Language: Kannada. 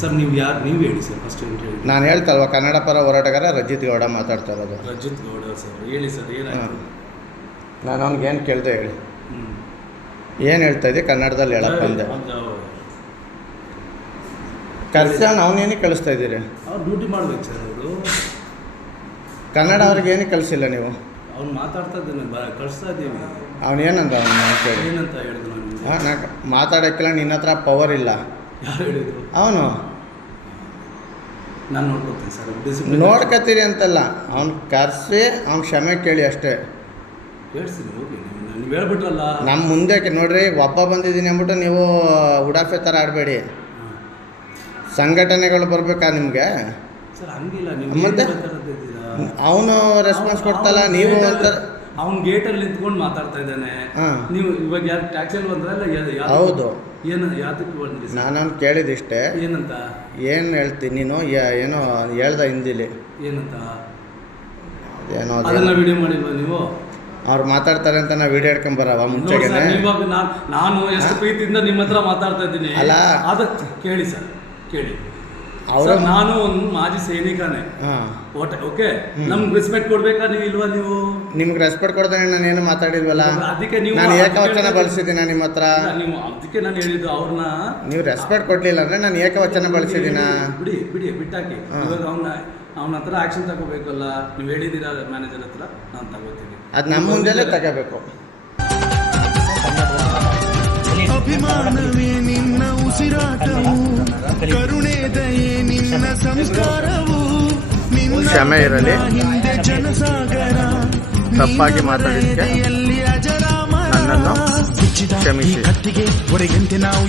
ಸರ್ ನೀವು ಯಾರು, ನೀವು ಹೇಳಿ ಸರ್ ಫಸ್ಟ್ ಹೇಳಿ. ನಾನು ಹೇಳ್ತಲ್ವ, ಕನ್ನಡ ಪರ ಹೋರಾಟಗಾರ ರಜಿತ್ ಗೌಡ ಮಾತಾಡ್ತಾ ಇರೋದು. ರಜಿತ್ ಗೌಡ ಸರ್, ಹೇಳಿ ಸರ್ ಏನಾಯ್ತು? ನಾನು ಅವ್ನಿಗೆ ಏನು ಕೇಳಿದೆ ಹೇಳಿ, ಏನು ಹೇಳ್ತಾ ಇದ್ದೆ ಕನ್ನಡದಲ್ಲಿ ಹೇಳಪ್ಪ ಅಂದೆ. ಕರ್ಸಿ ಅವನೇನಕ್ಕೆ ಕಳಿಸ್ತಾ ಇದ್ದೀರಿ? ಅವ್ರು ಡ್ಯೂಟಿ ಮಾಡ್ಬೇಕು ಸರ್. ಅವರು ಕನ್ನಡ ಅವ್ರಿಗೆ ಏನಕ್ಕೆ ಕಳಿಸಿಲ್ಲ ನೀವು? ಅವ್ನು ಮಾತಾಡ್ತಾ ಇದ್ದಾನೆ, ಕಳಿಸ್ತಾ ಇದ್ದೀವಿ. ಅವನೇನಂದ ಕೇಳಿ? ಏನಂತ ಹೇಳಿದ್ರು ನಾನು? ನಾ ಮಾತಾಡೋಕ್ಕಿಲ್ಲ, ನಿನ್ನ ಹತ್ರ ಪವರ್ ಇಲ್ಲ. ಯಾರು ಹೇಳಿದ್ರು? ಅವನು. ನಾನು ನೋಡ್ಕೊತೀನಿ ಸರ್. ನೋಡ್ಕೊತೀರಿ ಅಂತಲ್ಲ, ಅವ್ನು ಕರೆಸಿ ಅವ್ನು ಕ್ಷಮೆ ಕೇಳಿ ಅಷ್ಟೇ. ಕೇಳಿಸ್ತೀನಿ, ಹೋಗಿ ನೀವು ಹೇಳ್ಬಿಟ್ರಲ್ಲ. ನಮ್ಮ ಮುಂದೆ ನೋಡ್ರಿ, ಒಬ್ಬ ಬಂದಿದ್ದೀನಿ ಅಂದ್ಬಿಟ್ಟು ನೀವು ಉಡಾಫೆ ಥರ ಆಡಬೇಡಿ. ಸಂಘಟನೆಗಳು ಬರಬೇಕಾ ನಿಮಗೆ? ಸರ್ ಹಂಗಿಲ್ಲ, ಮತ್ತೆ ಅವನು ರೆಸ್ಪಾನ್ಸ್ ಕೊಡ್ತಲ್ಲ, ನೀವು ಅಂತಾರೆ. ಅವ್ನು ಗೇಟಲ್ಲಿ ನಿಂತ್ಕೊಂಡು ಮಾತಾಡ್ತಾ ಇದ್ದಾನೆ. ನೀವು ಇವಾಗ ಯಾರು ಟ್ಯಾಕ್ಸಿಯಲ್ಲಿ ಬಂದ್ರಲ್ಲ? ಹೌದು. ಏನು ಯಾತಕ್ಕೆ ಬಂದ್ರಿ? ನಾನು ಕೇಳಿದಿಷ್ಟೇ. ಏನಂತ? ಏನು ಹೇಳ್ತೀನಿ ನೀನು? ಏನೋ ಹೇಳ್ದ ಹಿಂದಿಲಿ. ಏನಂತ? ಏನೋ ಅದನ್ನ ವಿಡಿಯೋ ಮಾಡಿಲ್ವಾ ನೀವು? ಅವ್ರು ಮಾತಾಡ್ತಾರೆ ಅಂತ ನಾವು ವಿಡಿಯೋ ಹಿಡ್ಕೊಂಬರವ ಮುಂಚೆಗೆ. ಇವಾಗ ನಾನು ಎಷ್ಟು ಪ್ರೀತಿಯಿಂದ ನಿಮ್ಮ ಹತ್ರ ಮಾತಾಡ್ತಾ ಇದ್ದೀನಿ ಅಲ್ಲ. ಅದಕ್ಕೆ ಕೇಳಿ ಸರ್, ಕೇಳಿ. ಅವರು ನಾನು ಒಂದು ಮಾಜಿ ಸೈನಿಕನೇ. ಓಕೆ, ನಮ್ಗೆ ರೆಸ್ಪೆಕ್ಟ್ ಕೊಡ್ಬೇಕಾ ನೀವು ಇಲ್ವಾ? ನೀವು ನಿಮ್ಗೆ ರೆಸ್ಪೆಕ್ಟ್ ಕೊಡ್ತಾನೆ ನಾನು ಏನು ಮಾತಾಡಿಲ್ವಲ್ಲ. ಅದಕ್ಕೆ ನೀವು ನಾನು ಏಕವಚನ ಬಳಸಿದ್ದೀನ ನಿಮ್ಮ ಹತ್ರ? ನೀವು ಅದಕ್ಕೆ ನಾನು ಹೇಳಿದ್ದು ಅವ್ರನ್ನ ನೀವು ರೆಸ್ಪೆಕ್ಟ್ ಕೊಡ್ಲಿಲ್ಲ ಅಂದ್ರೆ ನಾನು ಏಕವಚನ ಬಳಸಿದ್ದೀನ? ಬಿಡಿ ಬಿಟ್ಟಾಕಿ. ಇವಾಗ ಅವನ ಹತ್ರ ಆಕ್ಷನ್ ತಗೋಬೇಕಲ್ಲ. ನೀವು ಹೇಳಿದ್ದೀರಾ ಮ್ಯಾನೇಜರ್ ಹತ್ರ, ನಾನು ತಗೋತೀನಿ. ಅದು ನಮ್ಮ ಮುಂದೆಲ್ಲೇ ತಗೋಬೇಕು. ಅಭಿಮಾನವೇ ನಿನ್ನ ಉಸಿರಾಟವು, ಕರುಣೆ ದಯೆ ನಿನ್ನ ಸಂಸ್ಕಾರವು, ಕ್ಷಮೆ ಇರಲಿ. ಹಿಂದೆ ಜನಸಾಗರ ತಪ್ಪಾಗಿ ಮಾತಾಡಿದ್ದಕ್ಕೆ ನನ್ನನ್ನು ಕ್ಷಮಿಸಿ. ಕತ್ತಿಗೆ ಹೊರಗಂತೆ ನಾವು